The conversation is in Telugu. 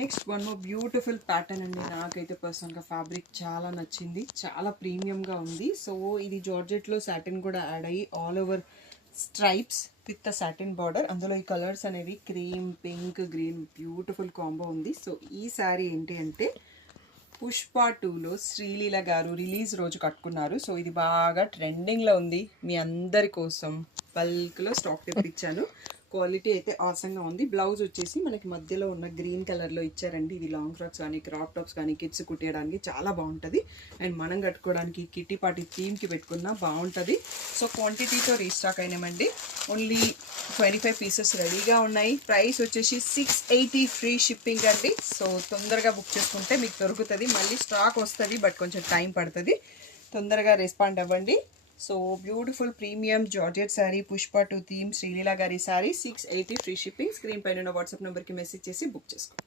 Next one more beautiful pattern అండి. నాకైతే పర్సనల్గా ఫ్యాబ్రిక్ చాలా నచ్చింది, చాలా ప్రీమియంగా ఉంది. సో ఇది జార్జెట్లో సాటిన్ కూడా యాడ్ అయ్యి all over stripes with the satin border. అందులో ఈ కలర్స్ అనేవి cream, pink, green beautiful combo ఉంది. సో ఈ శారీ ఏంటి అంటే పుష్ప 2లో శ్రీలీల గారు రిలీజ్ రోజు కట్టుకున్నారు. సో ఇది బాగా ట్రెండింగ్లో ఉంది. మీ అందరి కోసం బల్క్లో స్టాక్ తెప్పించాను. క్వాలిటీ అయితే ఆసంగా ఉంది. బ్లౌజ్ వచ్చేసి మనకి మధ్యలో ఉన్న గ్రీన్ కలర్లో ఇచ్చారండి. ఇది లాంగ్ ఫ్రాక్స్ కానీ క్రాప్ టాప్స్ కానీ కిడ్స్ కుట్టేయడానికి చాలా బాగుంటుంది. అండ్ మనం కట్టుకోవడానికి కిట్టి పార్టీ థీమ్కి పెట్టుకున్నా బాగుంటుంది. సో క్వాంటిటీతో రీస్టాక్ అయినామండి. ఓన్లీ 25 పీసెస్ రెడీగా ఉన్నాయి. ప్రైస్ వచ్చేసి 680 ఫ్రీ షిప్పింగ్ అండి. సో తొందరగా బుక్ చేసుకుంటే మీకు దొరుకుతుంది. మళ్ళీ స్టాక్ వస్తుంది, బట్ కొంచెం టైం పడుతుంది. తొందరగా రెస్పాండ్ అవ్వండి. So beautiful premium georgette sari Pushpa 2 theme Sreeleela గారి శారీ 680 ఫ్రీ షిప్పింగ్. స్క్రీన్ పైన ఉన్న వాట్సాప్ నెంబర్కి మెసేజ్ చేసి బుక్ చేసుకోండి.